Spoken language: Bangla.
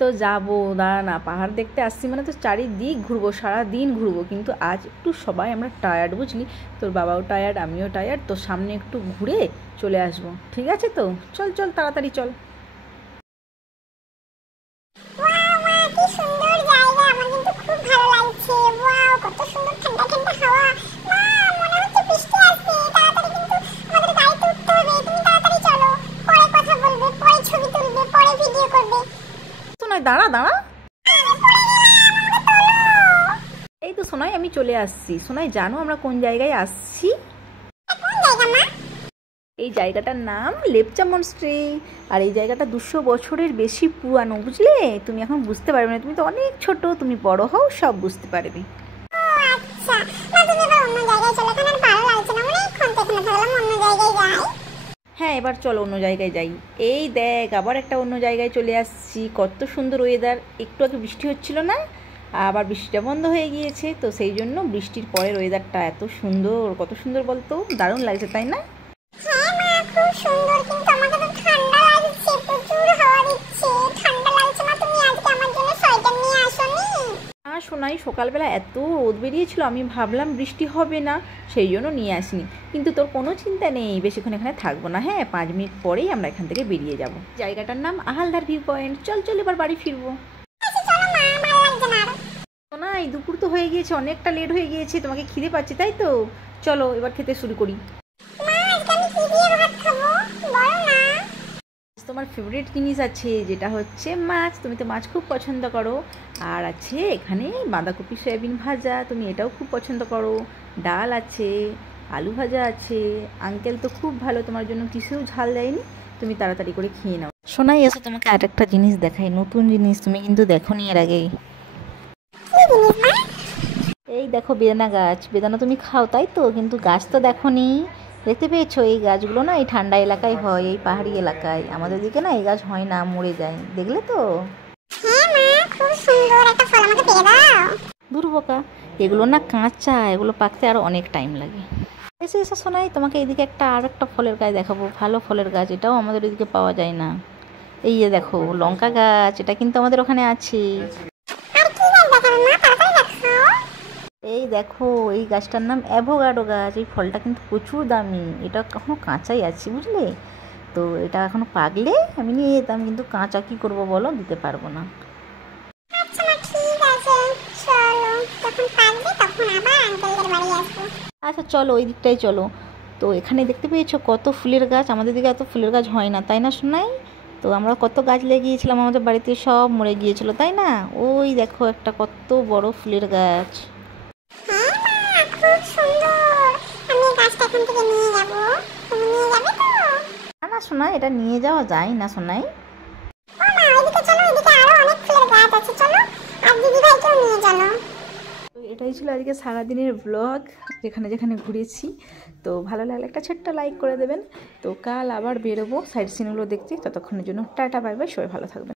তো যাবো, দাঁড়া না, পাহাড় দেখতে আসছি মানে তো চারিদিক ঘুরবো, সারাদিন ঘুরবো, কিন্তু আজ একটু সবাই আমরা টায়ার্ড, বুঝলি, তোর বাবাও টায়ার্ড, আমিও টায়ার্ড, তো সামনে একটু ঘুরে চলে আসবো, ঠিক আছে তো? চল চল তাড়াতাড়ি চল। সোনাই দাঁড়া দাঁড়া, এই তো সোনাই আমি চলে আসছি। সোনাই জানো আমরা কোন জায়গায় আসছি? এই জায়গাটার নাম লেপচা মনস্ট্রি। আর এই জায়গাটা 200 বছরের বেশি পুরানো, বুঝলে? তুমি এখন বুঝতে পারবে না, তুমি তো অনেক ছোট, তুমি বড় হও সব বুঝতে পারবে। হ্যাঁ এবার চলো অন্য জায়গায় যাই। এই দেখ আবার একটা অন্য জায়গায় চলে আসছি, কত সুন্দর ওয়েদার। একটু আগে বৃষ্টি হচ্ছিল না, আবার বৃষ্টিটা বন্ধ হয়ে গিয়েছে, তো সেই জন্য বৃষ্টির পরের ওয়েদারটা এত সুন্দর, কত সুন্দর বলতো, দারুণ লাগছে তাই না? শোনাই সকালবেলা এত রোদ বেরিয়েছিল, আমি ভাবলাম বৃষ্টি হবে না, সেই জন্য নিয়ে আসিনি। কিন্তু তোর কোনো চিন্তা নেই, বেশিক্ষণ এখানে থাকবো না, হ্যাঁ 5 মিনিট পরেই আমরা এখান থেকে বেরিয়ে যাব। জায়গাটার নাম আহালদার ভিউ পয়েন্ট। চল চল এবার বাড়ি ফিরবো। না এই দুপুর তো হয়ে গিয়েছে, অনেকটা লেট হয়ে গিয়েছে, তোমাকে খিদে পাচ্ছে তাই তো? চলো এবার খেতে শুরু করি। তোমার ফেভারিট জিনিস আছে, যেটা হচ্ছে মাছ, তুমি তো মাছ খুব পছন্দ করো। আর আছে এখানে বাঁধাকপি সয়াবিন ভাজা, তুমি এটাও খুব পছন্দ করো। ডাল আছে, আলু ভাজা আছে। আঙ্কেল তো খুব ভালো, তোমার জন্য কিছুও ঝাল দেয়নি, তুমি তাড়াতাড়ি করে খেয়ে নাও। শোনাই এসো তোমাকে আরেকটা জিনিস দেখাই, নতুন জিনিস, তুমি কিন্তু দেখোনি এর আগেই। এই দেখো বেদানা গাছ, বেদানা তুমি খাও তাই তো, কিন্তু গাছ তো দেখোনি। দেখতে পেয়েছো? এই গাছগুলো না এই ঠান্ডা এলাকায় হয়, এই পাহাড়ি এলাকায়, আমাদের দিকে না এই গাছ হয় না, মরে যায়, দেখলে তো? দূর বোকা, এগুলো না কাঁচা, এগুলো পাকতে আরো অনেক টাইম লাগে। এসে এসে শোনাই তোমাকে এদিকে আর একটা ফলের গাছ দেখাবো, ভালো ফলের গাছ, এটাও আমাদের এদিকে পাওয়া যায় না। এই যে দেখো লঙ্কা গাছ, এটা কিন্তু আমাদের ওখানে আছে। এই দেখো এই গাছটার নাম অ্যাভোকাডো গাছ, এই ফলটা কিন্তু প্রচুর দামি, এটা এখনো কাঁচাই আছে, বুঝলে তো? এটা এখনো পাকলে আমি নিয়ে যেতাম, কিন্তু কাঁচা কি করব বলো, দিতে পারবো না। আচ্ছা চলো ওই দিকটাই চলো। তো এখানে দেখতে পেয়েছো কত ফুলের গাছ, আমাদের দিকে এত ফুলের গাছ হয় না তাই না শোনাই? তো আমরা কত গাছ লাগিয়েছিলাম আমাদের বাড়িতে, সব মরে গিয়েছিল তাই না? ওই দেখো একটা কত বড় ফুলের গাছ। না না শোনাই, এটা নিয়ে যাওয়া যায় না শোনাই। তো এটাই ছিল আজকে সারাদিনের ব্লগ, যেখানে যেখানে ঘুরেছি। তো ভালো লাগলে একটা ছোট্ট লাইক করে দেবেন। তো কাল আবার বেরোবো সাইড সিনগুলো দেখতে, ততক্ষণের জন্য টাটা বাই বাই, সবাই ভালো থাকবেন।